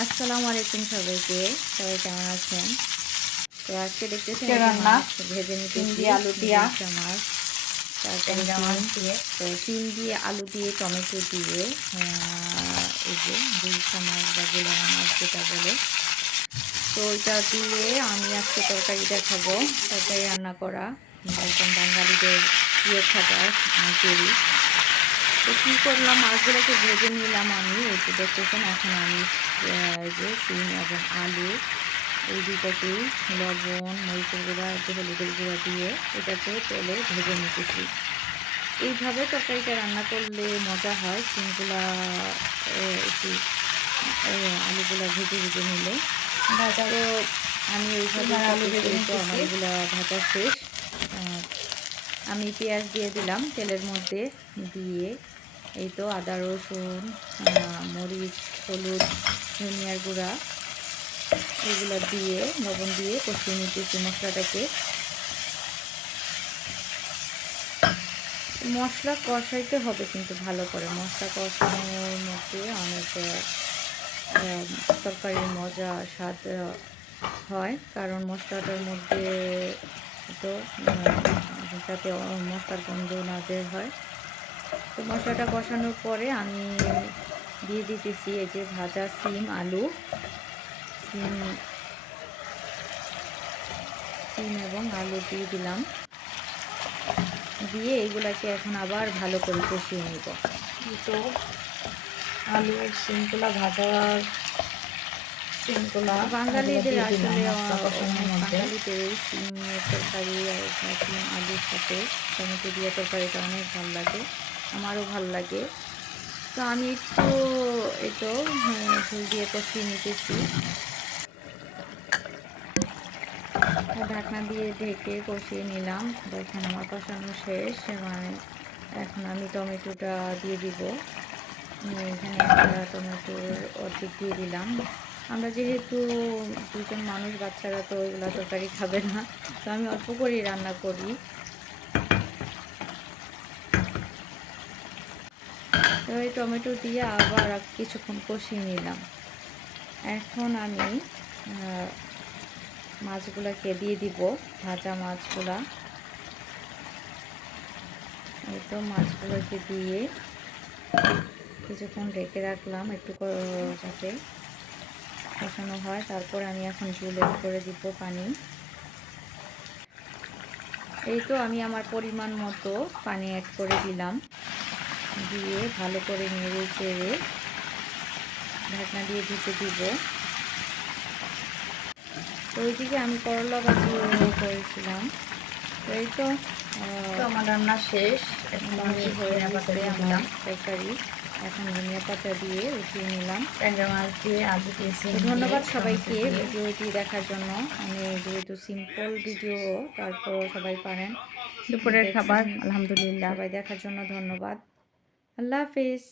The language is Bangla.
আসসালামু আলাইকুম সবাইকে। সবাই কেমন আছেন? তো আজকে দেখতেছেন রান্না ভেজে সিম নিতেছি দিয়ে আলু দিয়া ইলিশা মাছ, তারপরে ট্যাংরা মাছ দিয়ে তো সিম দিয়ে আলু দিয়ে টমেটো দিয়ে এই যে ইলিশা মাছ বা গুলামা মাছ যেটা বলে, তো ওইটা দিয়ে আমি আজকে তরকারি দেখাবো। তরকারি রান্না করা একদম বাঙালিদের প্রিয় খাবার মাছেরই। তো কী করলাম, মাছগুলোকে ভেজে নিলাম আমি। এই যে দেখতেছেন এখন আমি এই যে সিম এবং আলু এই দুটোকেই লবণ, মরিচের গুঁড়া, একটু হলুদের গুঁড়া দিয়ে এটাকে তেলে ভেজে নিতেছি। এইভাবে তরকারিটা রান্না করলে মজা হয়। সিমগুলা একটু আলুগুলা ভেজে ভেজে নিলে। ভাজা তো আমি সিম ওইভাবেই আর আলু করতেছি। ভেজে এই তো আমার নিতেছি। এগুলা ভাজা শেষ। আমি পেঁয়াজ দিয়ে দিলাম তেলের মধ্যে, দিয়ে এই তো আদা রসুন, মরিচ, হলুদ, ধনিয়ার গুঁড়া এগুলো দিয়ে লবণ দিয়ে কষিয়ে নিতেছি মশলাটাকে। মশলা কষাইতে হবে কিন্তু ভালো করে। মশলা কষানোর মধ্যে অনেক তরকারির মজা স্বাদ হয়, কারণ মশলাটার মধ্যে তো যাতে মশলার গন্ধ না বের হয়। তো মশলাটা কষানোর পরে আমি দিয়ে দিতেছি এই যে ভাজা সিম আলু, সিম সিম এবং আলু দিয়ে দিলাম। দিয়ে এগুলাকে এখন আবার ভালো করে কষিয়ে নিব। তো আলু সিমগুলা ভাজার সিমগুলা এগুলো বাঙালিদের দিয়ে দিলাম আসলে মশলা কষানোর অনেক মধ্যে। বাঙালিদের এই সিমের তরকারি আর সিম আলুর সাথে টমেটো দিয়ে তরকারিটা অনেক ভালো লাগে, আমারও ভালো লাগে। তো আমি একটু এই তো ঝোল দিয়ে কষিয়ে নিতেছি। ঢাকনা দিয়ে ঢেকে কষিয়ে নিলাম। দেখেন আমার কষানো শেষ। মানে এখন আমি টমেটোটা দিয়ে দিব। এখানে একটা টমেটোর অর্ধেক দিয়ে দিলাম। আমরা যেহেতু দুজন মানুষ, বাচ্চারা তো এগুলো তরকারি খাবে না, তো আমি অল্প করেই রান্না করি। তো এই টমেটো দিয়ে আবার কিছুক্ষণ কষিয়ে নিলাম। এখন আমি মাছগুলোকে দিয়ে দিব, ভাজা মাছগুলা। এই তো মাছগুলোকে দিয়ে কিছুক্ষণ ঢেকে রাখলাম একটু যাতে কষানো হয়। তারপর আমি এখন ঝোল অ্যাড করে দিব পানি। এই তো আমি আমার পরিমাণ মতো পানি অ্যাড করে দিলাম, দিয়ে ভালো করে নেড়ে চেড়ে ঢাকনা দিয়ে ঢেকে দিব। তো ওইদিকে আমি করলা ভাজিও করেছিলাম। তো এই তো আমার রান্না শেষ। এখন আমি মোটামুটি হয়ে ধনিয়া পাতা গেছে দিলাম। আমার তরকারি। এখন ধনিয়া পাতা দিয়ে উঠিয়ে নিলাম। ট্যাংরা মাছ দিয়ে আলু দিয়ে তো সিম দিয়ে ধন্যবাদ টমেটো সবাইকে দিয়ে ভিডিওটি দেখার জন্য। আমি যেহেতু সিম্পল ভিডিও, তারপর সবাই পারেন দুপুরের খাবার দেখছেন। আলহামদুলিল্লাহ। সবাই দেখার জন্য ধন্যবাদ। আল্লাহ হাফিজ।